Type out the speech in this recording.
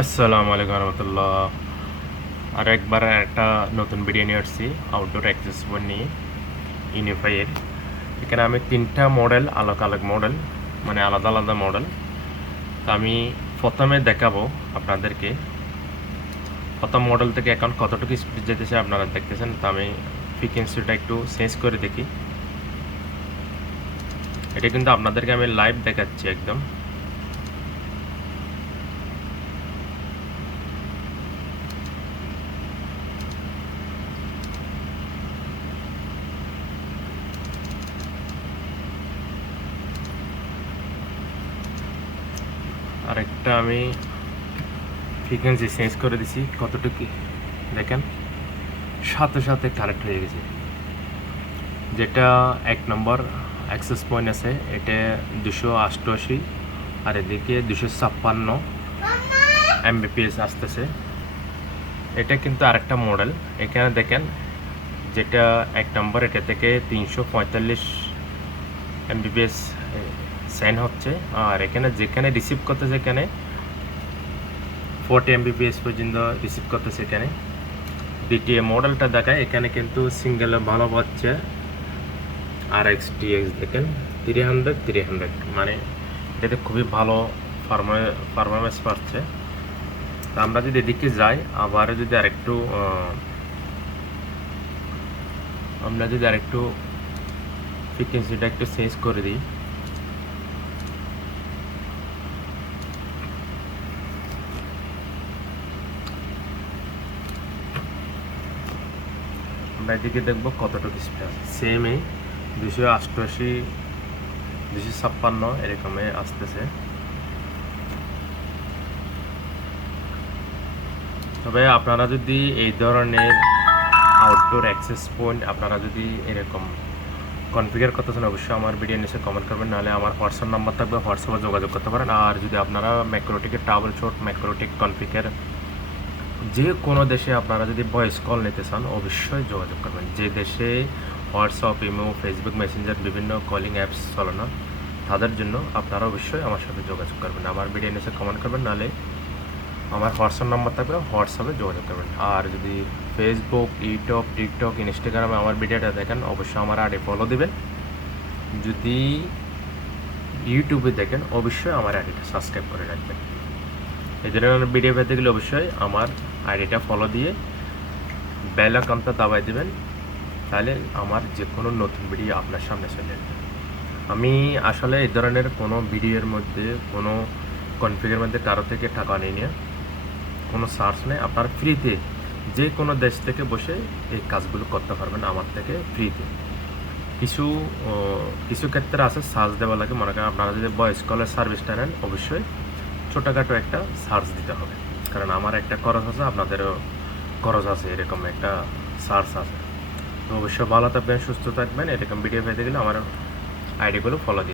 আসসালামু আলাইকুম রহমতুল্লাহ। আর একবার একটা নতুন ভিডিও নিয়ে আসছি আউটডোর অ্যাক্সেসরিজ নিয়ে ইউনিফাইয়ের। এখানে আমি তিনটা মডেল আলাদা আলাদা মডেল মানে আলাদা আলাদা মডেল তো আমি প্রথমে দেখাবো আপনাদেরকে। প্রথম মডেল থেকে এখন কতটুকু স্পিড যেতেছে আপনারা দেখতেছেন। তো আমি ফ্রিকোয়েন্সিটা একটু চেঞ্জ করে দেখি। এটা কিন্তু আপনাদেরকে আমি লাইভ দেখাচ্ছি একদম। আরেকটা আমি ফ্রিকোয়েন্সি চেঞ্জ করে দিছি, কতটুকু দেখেন সাথে সাথে কানেক্ট হয়ে গেছে। যেটা এক নম্বর অ্যাক্সেস পয়েন্ট আছে এটা 288 আর এদিকে 256 Mbps আসতেছে। এটা কিন্তু আরেকটা মডেল। এখানে দেখেন যেটা এক নম্বর এটা থেকে 345 Mbps সাইন হচ্ছে, আর এখানে যেখানে রিসিভ করতেছে এখানে 40 Mbps পর্যন্ত রিসিভ করতেছে। এখানে দ্বিতীয় মডেলটা দেখায়, এখানে কিন্তু সিঙ্গেলে ভালো পাচ্ছে। RXTX দেখেন 300 মানে এটাতে খুবই ভালো পারফরমেন্স পাচ্ছে। তো আমরা যদি এদিকে যাই, আবার যদি আরেকটু ফ্রিকোয়েন্সিটা একটু চেঞ্জ করে দিই। আমরা এদিকে দেখবো কতটুকু স্পিড আছে। সেমই 288 256 এরকমই আসতেছে। তবে আপনারা যদি এই ধরনের আউটডোর অ্যাক্সেস পয়েন্ট আপনারা যদি এরকম কনফিগার করতেছেন, অবশ্যই আমার ভিডিও নিচে কমেন্ট করবেন, নাহলে আমার হোয়াটসঅ্যাপ নাম্বার থাকবে, হোয়াটসঅ্যাপে যোগাযোগ করতে পারেন। আর যদি আপনারা ম্যাক্রোটিকের ট্রাবল শট ম্যাক্রোটিক কনফিগার যে কোনো দেশে আপনারা যদি ভয়েস কল নিতে চান, অবশ্যই যোগাযোগ করবেন। যে দেশে হোয়াটসঅ্যাপ, ইমো, ফেসবুক মেসেঞ্জার বিভিন্ন কলিং অ্যাপস চলে না, তাদের জন্য আপনারা অবশ্যই আমার সাথে যোগাযোগ করবেন। আমার ভিডিও নিচে কমেন্ট করবেন, নাহলে আমার হোয়াটসঅ্যাপ নাম্বার থাকবে, হোয়াটসঅ্যাপে যোগাযোগ করবেন। আর যদি ফেসবুক, ইউটিউব, টিকটক, ইনস্টাগ্রামে আমার ভিডিওটা দেখেন, অবশ্যই আমার আইডি ফলো দিবেন। যদি ইউটিউবে দেখেন, অবশ্যই আমার আইডিটা সাবস্ক্রাইব করে রাখবেন। এই ধরনের ভিডিও পেতে গেলে অবশ্যই আমার আইডিটা ফলো দিয়ে বেল আইকনটা দাবাই দেবেন, তাহলে আমার যে কোনো নতুন ভিডিও আপনার সামনে চলে আসবে। আমি আসলে এই ধরনের কোনো ভিডিওর মধ্যে কোনো কনফিগের মধ্যে কারো থেকে টাকা নিই না, কোনো সার্চ নেই। আপনার ফ্রিতে যে কোনো দেশ থেকে বসে এই কাজগুলো করতে পারবেন আমার থেকে ফ্রিতে। কিছু কিছু ক্ষেত্রে আছে সার্চ দেওয়া লাগে। মনে করেন আপনারা যদি ভয়েস কলের সার্ভিসটা নেন, অবশ্যই ছোটোখাটো একটা সার্চ দিতে হবে, কারণ আমার একটা খরচ আছে, আপনাদেরও খরচ আছে, এরকম একটা সার্চ আছে। তো অবশ্যই ভালো থাকবেন, সুস্থ থাকবেন। এরকম ভিডিও পেতে গেলে আমার আইডিগুলো ফলো দিন।